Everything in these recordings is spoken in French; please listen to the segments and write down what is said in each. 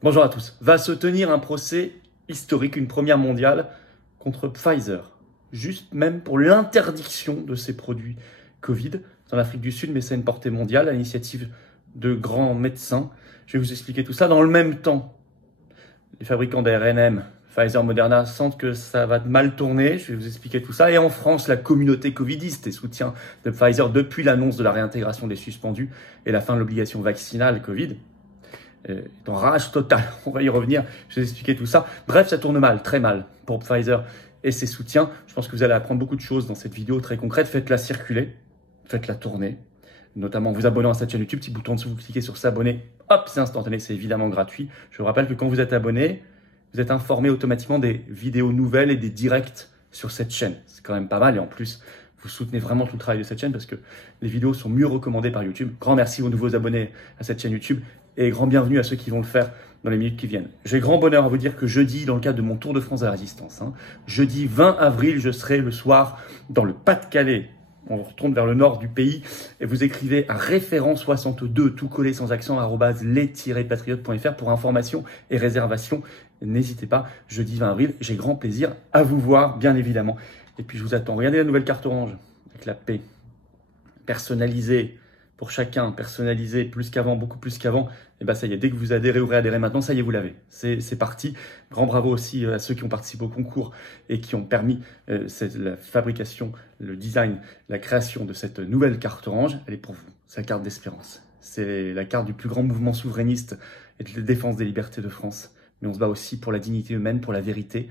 Bonjour à tous. Va se tenir un procès historique, une première mondiale contre Pfizer. Juste même pour l'interdiction de ces produits Covid dans l'Afrique du Sud, mais c'est une portée mondiale à l'initiative de grands médecins. Je vais vous expliquer tout ça. Dans le même temps, les fabricants d'ARNM, Pfizer, Moderna, sentent que ça va mal tourner. Je vais vous expliquer tout ça. Et en France, la communauté covidiste et soutien de Pfizer depuis l'annonce de la réintégration des suspendus et la fin de l'obligation vaccinale Covid est en rage totale. On va y revenir, je vais vous expliquer tout ça. Bref, ça tourne mal, très mal pour Pfizer et ses soutiens. Je pense que vous allez apprendre beaucoup de choses dans cette vidéo très concrète. Faites-la circuler, faites-la tourner, notamment en vous abonnant à cette chaîne YouTube. Petit bouton dessous, vous cliquez sur s'abonner, hop, c'est instantané, c'est évidemment gratuit. Je vous rappelle que quand vous êtes abonné, vous êtes informé automatiquement des vidéos nouvelles et des directs sur cette chaîne. C'est quand même pas mal et en plus, vous soutenez vraiment tout le travail de cette chaîne parce que les vidéos sont mieux recommandées par YouTube. Grand merci aux nouveaux abonnés à cette chaîne YouTube et grand bienvenue à ceux qui vont le faire dans les minutes qui viennent. J'ai grand bonheur à vous dire que jeudi, dans le cadre de mon Tour de France de la Résistance, jeudi 20 avril, je serai le soir dans le Pas-de-Calais. On retourne vers le nord du pays et vous écrivez à référent 62, tout collé sans accent, @les-patriotes.fr pour information et réservation. N'hésitez pas, jeudi 20 avril, j'ai grand plaisir à vous voir, bien évidemment. Et puis je vous attends. Regardez la nouvelle carte orange avec la paix. Personnalisée pour chacun, personnalisée plus qu'avant, beaucoup plus qu'avant. Et bien ça y est, dès que vous adhérez ou réadhérez maintenant, ça y est, vous l'avez. C'est parti. Grand bravo aussi à ceux qui ont participé au concours et qui ont permis la fabrication, le design, la création de cette nouvelle carte orange. Elle est pour vous. C'est la carte d'espérance. C'est la carte du plus grand mouvement souverainiste et de défense des libertés de France. Mais on se bat aussi pour la dignité humaine, pour la vérité,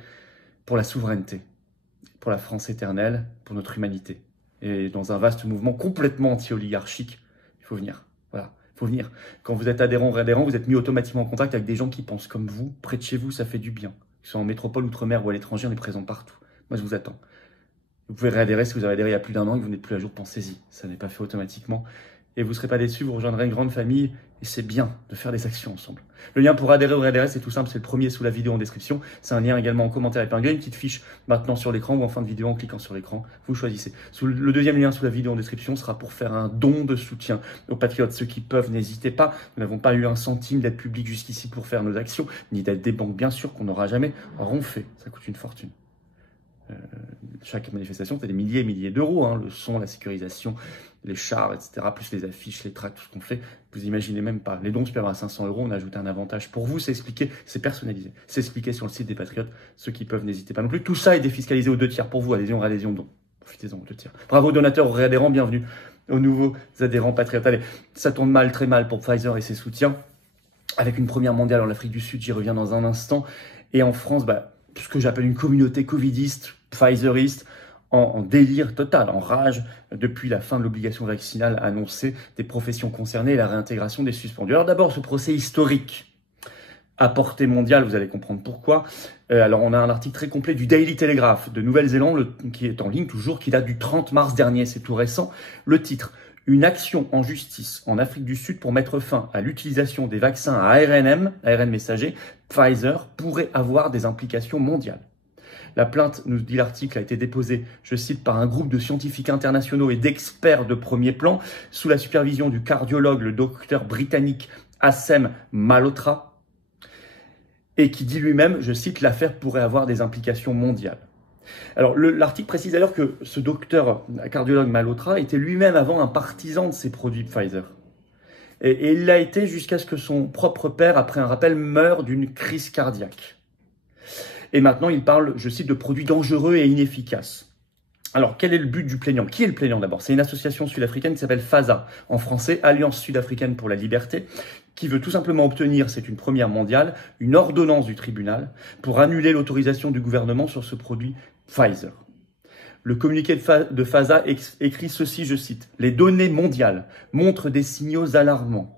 pour la souveraineté, pour la France éternelle, pour notre humanité. Et dans un vaste mouvement complètement anti-oligarchique, il faut venir. Voilà, il faut venir. Quand vous êtes adhérent ou réadhérent, vous êtes mis automatiquement en contact avec des gens qui pensent comme vous, près de chez vous, ça fait du bien. Qu'ils soient en métropole, outre-mer ou à l'étranger, on est présent partout. Moi, je vous attends. Vous pouvez réadhérer si vous avez adhéré il y a plus d'1 an et que vous n'êtes plus à jour, pensez-y. Ça n'est pas fait automatiquement. Et vous ne serez pas déçus, vous rejoindrez une grande famille et c'est bien de faire des actions ensemble. Le lien pour adhérer ou réadhérer, c'est tout simple, c'est le premier sous la vidéo en description. C'est un lien également en commentaire épinglé, une petite fiche maintenant sur l'écran ou en fin de vidéo en cliquant sur l'écran. Vous choisissez. Le deuxième lien sous la vidéo en description sera pour faire un don de soutien aux patriotes. Ceux qui peuvent, n'hésitez pas. Nous n'avons pas eu un centime d'aide publique jusqu'ici pour faire nos actions, ni d'aide des banques bien sûr qu'on n'aura jamais. Alors on fait, ça coûte une fortune. Chaque manifestation, c'est des milliers et milliers d'euros, le son, la sécurisation, les chars, etc., plus les affiches, les tracts, tout ce qu'on fait. Vous imaginez même pas. Les dons supérieurs à 500 €, on a ajouté un avantage pour vous, c'est expliqué, c'est personnalisé. C'est expliqué sur le site des Patriotes. Ceux qui peuvent, n'hésitez pas non plus. Tout ça est défiscalisé aux 2 tiers pour vous, adhésion, réadhésion, don. Profitez-en aux 2 tiers. Bravo aux donateurs, aux réadhérents, bienvenue aux nouveaux adhérents Patriotes. Allez, ça tourne mal, très mal pour Pfizer et ses soutiens. Avec une première mondiale en Afrique du Sud, j'y reviens dans un instant. Et en France, ce que j'appelle une communauté covidiste, pfizeriste, en délire total, en rage, depuis la fin de l'obligation vaccinale annoncée des professions concernées et la réintégration des suspendus. Alors d'abord, ce procès historique à portée mondiale, vous allez comprendre pourquoi. Alors on a un article très complet du Daily Telegraph de Nouvelle-Zélande, qui est en ligne toujours, qui date du 30 mars dernier, c'est tout récent. Le titre: une action en justice en Afrique du Sud pour mettre fin à l'utilisation des vaccins à ARN messager, Pfizer, pourrait avoir des implications mondiales. La plainte, nous dit l'article, a été déposée, je cite, par un groupe de scientifiques internationaux et d'experts de premier plan, sous la supervision du cardiologue, le docteur britannique Assem Malhotra, et qui dit lui-même, je cite, l'affaire pourrait avoir des implications mondiales. Alors, l'article précise alors que ce docteur cardiologue Malhotra était lui-même avant un partisan de ces produits Pfizer. Et il l'a été jusqu'à ce que son propre père, après un rappel, meure d'une crise cardiaque. Et maintenant, il parle, je cite, de produits dangereux et inefficaces. Alors, quel est le but du plaignant? Qui est le plaignant d'abord? C'est une association sud-africaine qui s'appelle FASA, en français, Alliance sud-africaine pour la liberté, qui veut tout simplement obtenir, c'est une première mondiale, une ordonnance du tribunal pour annuler l'autorisation du gouvernement sur ce produit Pfizer. Le communiqué de FASA écrit ceci, je cite, « Les données mondiales montrent des signaux alarmants.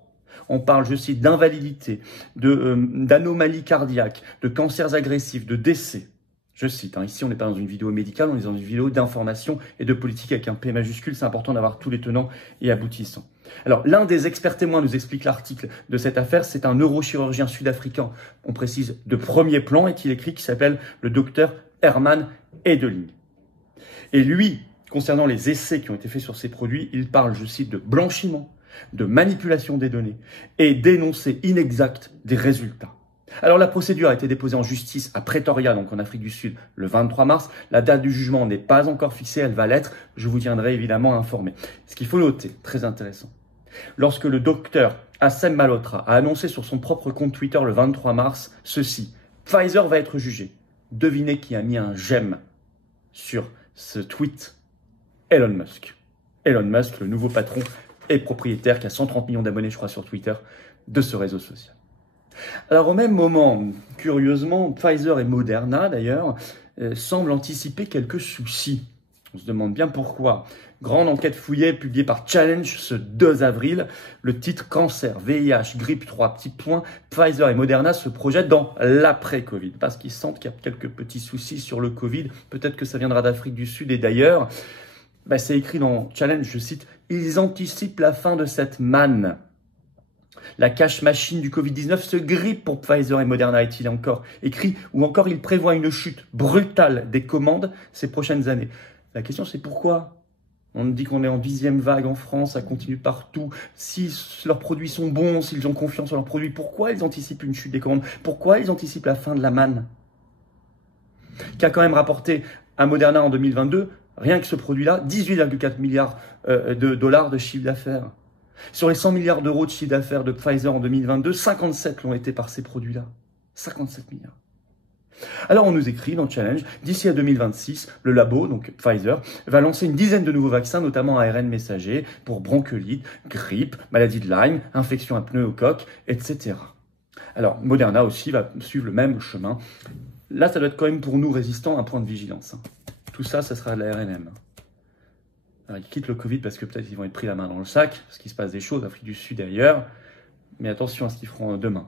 On parle, je cite, d'invalidité, d'anomalies cardiaques, de cancers agressifs, de décès. » Je cite, ici on n'est pas dans une vidéo médicale, on est dans une vidéo d'information et de politique avec un P majuscule, c'est important d'avoir tous les tenants et aboutissants. Alors, l'un des experts témoins nous explique l'article de cette affaire, c'est un neurochirurgien sud-africain, on précise de premier plan, et qu'il écrit, qui s'appelle le docteur Herman Edeling. Et lui, concernant les essais qui ont été faits sur ces produits, il parle, je cite, de blanchiment, de manipulation des données et d'énoncé inexact des résultats. Alors la procédure a été déposée en justice à Pretoria, donc en Afrique du Sud, le 23 mars. La date du jugement n'est pas encore fixée, elle va l'être. Je vous tiendrai évidemment informé. Ce qu'il faut noter, très intéressant, lorsque le docteur Assem Malhotra a annoncé sur son propre compte Twitter le 23 mars ceci: Pfizer va être jugé. Devinez qui a mis un j'aime sur ce tweet? Elon Musk. Elon Musk, le nouveau patron et propriétaire qui a 130 millions d'abonnés, je crois, sur Twitter, de ce réseau social. Alors au même moment, curieusement, Pfizer et Moderna d'ailleurs semblent anticiper quelques soucis. On se demande bien pourquoi. Grande enquête fouillée publiée par Challenge ce 2 avril. Le titre: Cancer, VIH, grippe 3, petits points. Pfizer et Moderna se projettent dans l'après-Covid parce qu'ils sentent qu'il y a quelques petits soucis sur le Covid. Peut-être que ça viendra d'Afrique du Sud et d'ailleurs. C'est écrit dans Challenge, je cite: ils anticipent la fin de cette manne. La cash machine du Covid-19 se grippe pour Pfizer et Moderna, est-il encore écrit, ou encore il prévoit une chute brutale des commandes ces prochaines années. La question c'est pourquoi? On dit qu'on est en 10e vague en France, ça continue partout. Si leurs produits sont bons, s'ils ont confiance en leurs produits, pourquoi ils anticipent une chute des commandes? Pourquoi ils anticipent la fin de la manne? Qui a quand même rapporté à Moderna en 2022, rien que ce produit-là, 18,4 milliards de dollars de chiffre d'affaires. Sur les 100 milliards d'euros de chiffre d'affaires de Pfizer en 2022, 57 l'ont été par ces produits-là. 57 milliards. Alors on nous écrit dans Challenge, d'ici à 2026, le labo, donc Pfizer, va lancer une dizaine de nouveaux vaccins, notamment ARN messager, pour bronchiolite, grippe, maladie de Lyme, infection à pneumocoque, etc. Alors Moderna aussi va suivre le même chemin. Là, ça doit être quand même pour nous résistants un point de vigilance. Tout ça, ça sera de l'ARNM. Alors, ils quittent le Covid parce que peut-être ils vont être pris la main dans le sac, parce qu'il se passe des choses, Afrique du Sud et ailleurs. Mais attention à ce qu'ils feront demain,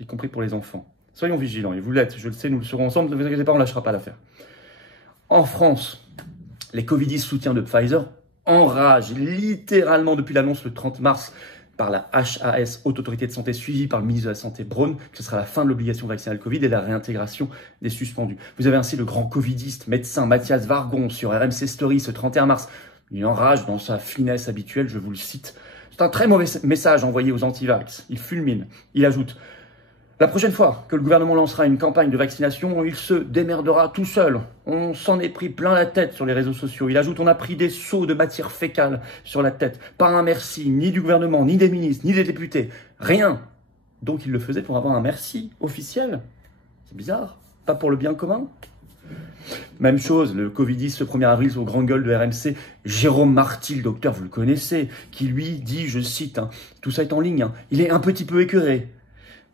y compris pour les enfants. Soyons vigilants, et vous l'êtes, je le sais, nous le serons ensemble, ne vous inquiétez pas, on ne lâchera pas l'affaire. En France, les Covidistes soutiens de Pfizer enragent littéralement depuis l'annonce le 30 mars par la HAS, Haute Autorité de Santé, suivie par le ministre de la Santé Braun, que ce sera la fin de l'obligation vaccinale Covid et la réintégration des suspendus. Vous avez ainsi le grand Covidiste, médecin Mathias Vargon sur RMC Story ce 31 mars. Il enrage dans sa finesse habituelle, je vous le cite. C'est un très mauvais message envoyé aux anti-vax. Il fulmine. Il ajoute: la prochaine fois que le gouvernement lancera une campagne de vaccination, il se démerdera tout seul. On s'en est pris plein la tête sur les réseaux sociaux. Il ajoute: on a pris des seaux de matière fécale sur la tête. Pas un merci, ni du gouvernement, ni des ministres, ni des députés. Rien. Donc il le faisait pour avoir un merci officiel. C'est bizarre. Pas pour le bien commun. Même chose, le Covidiste ce 1er avril au grand gueule de RMC, Jérôme Marty, le docteur, vous le connaissez, qui lui dit, je cite, tout ça est en ligne, il est un petit peu écœuré.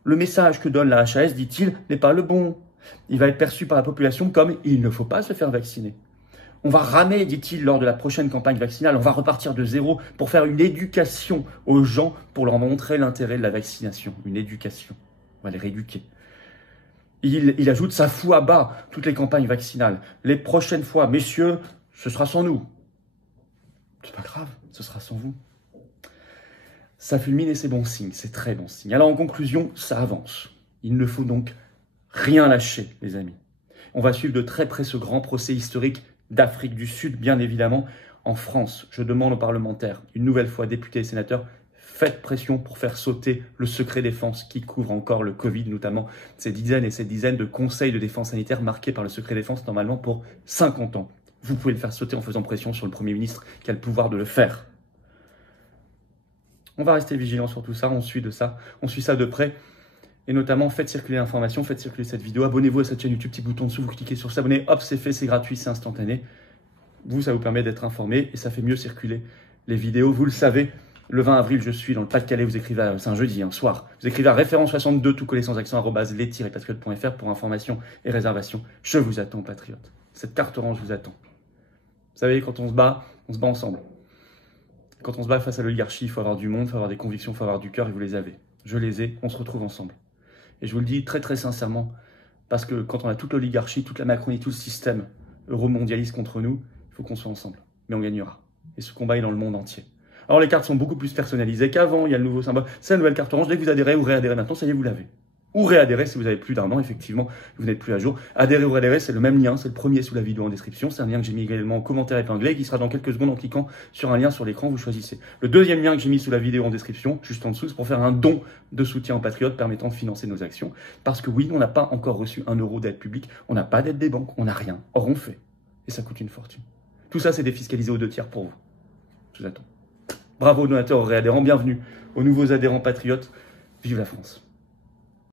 Le message que donne la HAS, dit-il, n'est pas le bon. Il va être perçu par la population comme « il ne faut pas se faire vacciner ». On va ramer, dit-il, lors de la prochaine campagne vaccinale, on va repartir de zéro pour faire une éducation aux gens, pour leur montrer l'intérêt de la vaccination. Une éducation. On va les rééduquer. Il ajoute « ça fout à bas toutes les campagnes vaccinales. Les prochaines fois, messieurs, ce sera sans nous ». C'est pas grave, ce sera sans vous. Ça fulmine et c'est bon signe, c'est très bon signe. Alors en conclusion, ça avance. Il ne faut donc rien lâcher, les amis. On va suivre de très près ce grand procès historique d'Afrique du Sud, bien évidemment. En France, je demande aux parlementaires, une nouvelle fois députés et sénateurs, faites pression pour faire sauter le secret défense qui couvre encore le Covid, notamment ces dizaines et ces dizaines de conseils de défense sanitaire marqués par le secret défense, normalement pour 50 ans. Vous pouvez le faire sauter en faisant pression sur le Premier ministre qui a le pouvoir de le faire. On va rester vigilant sur tout ça, on suit ça de près. Et notamment, faites circuler l'information, faites circuler cette vidéo, abonnez-vous à cette chaîne YouTube, petit bouton dessous, vous cliquez sur s'abonner, hop, c'est fait, c'est gratuit, c'est instantané. Vous, ça vous permet d'être informé et ça fait mieux circuler les vidéos. Vous le savez, le 20 avril, je suis dans le Pas-de-Calais, vous écrivez, c'est un jeudi, un soir, vous écrivez à référence 62, tout collé sans accent, @les-patriotes.fr pour information et réservation. Je vous attends, patriotes. Cette carte orange vous attend. Vous savez, quand on se bat ensemble. Quand on se bat face à l'oligarchie, il faut avoir du monde, il faut avoir des convictions, il faut avoir du cœur, et vous les avez. Je les ai, on se retrouve ensemble. Et je vous le dis très très sincèrement, parce que quand on a toute l'oligarchie, toute la Macronie, tout le système euro-mondialiste contre nous, il faut qu'on soit ensemble. Mais on gagnera. Et ce combat est dans le monde entier. Alors les cartes sont beaucoup plus personnalisées qu'avant, il y a le nouveau symbole. C'est la nouvelle carte orange, dès que vous adhérez ou réadhérez maintenant, ça y est, vous l'avez. ou réadhérer si vous avez plus d'1 an, effectivement, vous n'êtes plus à jour. Adhérer ou réadhérer, c'est le même lien, c'est le premier sous la vidéo en description, c'est un lien que j'ai mis également en commentaire épinglé, qui sera dans quelques secondes en cliquant sur un lien sur l'écran, vous choisissez. Le deuxième lien que j'ai mis sous la vidéo en description, juste en dessous, c'est pour faire un don de soutien aux patriotes permettant de financer nos actions. Parce que oui, on n'a pas encore reçu 1 euro d'aide publique, on n'a pas d'aide des banques, on n'a rien. Or on fait. Et ça coûte une fortune. Tout ça, c'est défiscalisé aux 2 tiers pour vous. Je vous attends. Bravo aux donateurs, aux réadhérents, bienvenue aux nouveaux adhérents patriotes. Vive la France!